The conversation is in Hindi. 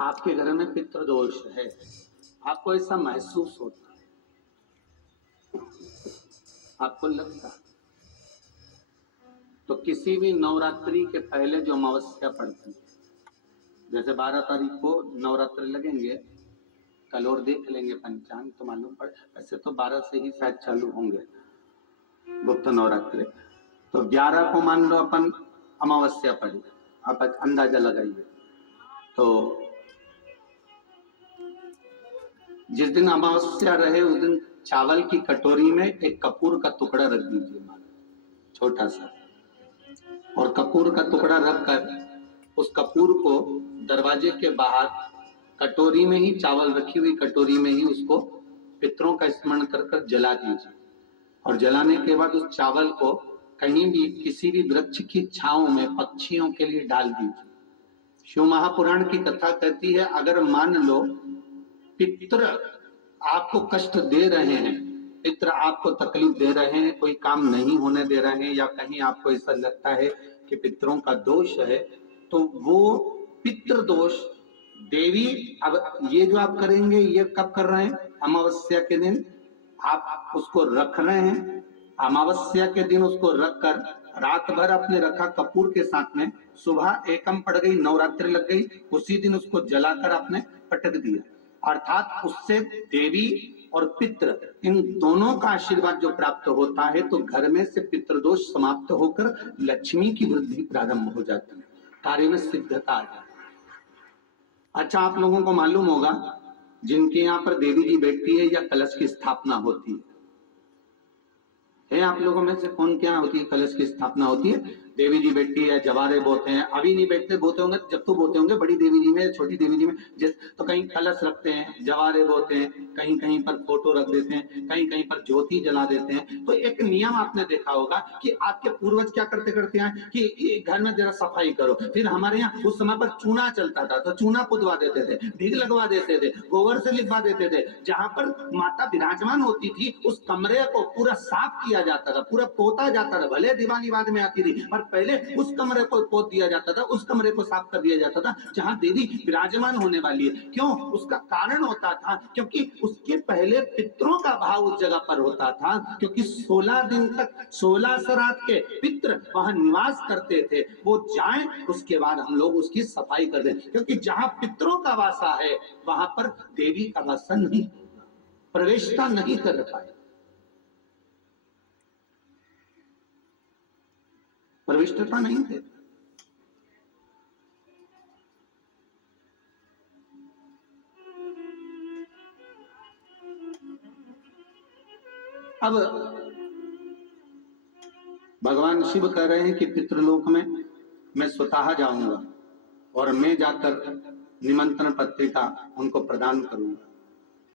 आपके घर में पितृदोष है, आपको ऐसा महसूस होता है, आपको लगता है, तो किसी भी नवरात्रि के पहले जो अमावस्या पड़ती है, जैसे 12 तारीख को नवरात्र लगेंगे, कल और देख लेंगे पंचांग तो मालूम पड़, ऐसे तो 12 से ही शायद चालू होंगे गुप्त नवरात्रि, तो 11 को मान लो अपन अमावस्या पड़ी, आप अंदाजा लगाइए। तो जिस दिन अमावस्या रहे उस दिन चावल की कटोरी में एक कपूर का टुकड़ा रख दीजिए, छोटा सा, और कपूर का टुकड़ा रखकर उस कपूर को दरवाजे के बाहर कटोरी में ही, चावल रखी हुई कटोरी में ही उसको पितरों का स्मरण कर कर जला दीजिए। और जलाने के बाद उस चावल को कहीं भी किसी भी वृक्ष की छांव में पक्षियों के लिए डाल दीजिए। शिव महापुराण की कथा कहती है, अगर मान लो पितर आपको कष्ट दे रहे हैं, पितर आपको तकलीफ दे रहे हैं, कोई काम नहीं होने दे रहे हैं, या कहीं आपको ऐसा लगता है कि पितरों का दोष है, तो वो पितृ दोष देवी, अब ये जो आप करेंगे ये कब कर रहे हैं? अमावस्या के दिन आप उसको रख रहे हैं, अमावस्या के दिन उसको रखकर रात भर आपने रखा कपूर के साथ में, सुबह एकम पड़ गई, नवरात्रि लग गई, उसी दिन उसको जलाकर आपने पटक दिया, अर्थात उससे देवी और पितृ इन दोनों का आशीर्वाद जो प्राप्त होता है, तो घर में से पितृदोष समाप्त होकर लक्ष्मी की वृद्धि प्रारंभ हो जाती है, कार्य में सिद्धता आ जाती है। अच्छा, आप लोगों को मालूम होगा जिनके यहाँ पर देवी जी बैठती है या कलश की स्थापना होती है आप लोगों में से कौन क्या होती है? कलश की स्थापना होती है, देवी जी बैठती है, जवारे बोते हैं, अभी नहीं बैठते, बोते होंगे जब तो बोते होंगे, बड़ी देवी जी में, छोटी देवी जी में जिस तो कहीं कलश रखते हैं, जवारे बोते हैं, कहीं कहीं पर फोटो रख देते हैं, कहीं कहीं पर ज्योति जला देते हैं। तो एक नियम आपने देखा होगा कि आपके पूर्वज क्या करते करते हैं कि घर में जरा सफाई करो, फिर हमारे यहाँ उस समय पर चूना चलता था, तो चूना पुदवा देते थे, ढीग लगवा देते थे, गोबर से लिखवा देते थे, जहां पर माता विराजमान होती थी उस कमरे को पूरा साफ किया जाता था, पूरा पोता जाता था, भले दिवाली बाद में आती थी, पर पहले उस कमरे को पोत दिया जाता था, उस कमरे को साफ कर दिया जाता था जहां देवी विराजमान होने वाली है। क्यों? उसका कारण होता था क्योंकि उसके पहले पितरों का भाव उस जगह पर होता था, क्योंकि 16 दिन तक 16 सरात के पितर वहां निवास करते थे, वो जाएं उसके बाद हम लोग उसकी सफाई कर दें, क्योंकि जहां पितरों का वासा है वहां पर देवी का वासा नहीं, प्रवेशता नहीं कर पाए, प्रविष्टता नहीं थे। अब भगवान शिव कह रहे हैं कि पितृलोक में मैं स्वतः जाऊंगा और मैं जाकर निमंत्रण पत्रिका उनको प्रदान करूंगा।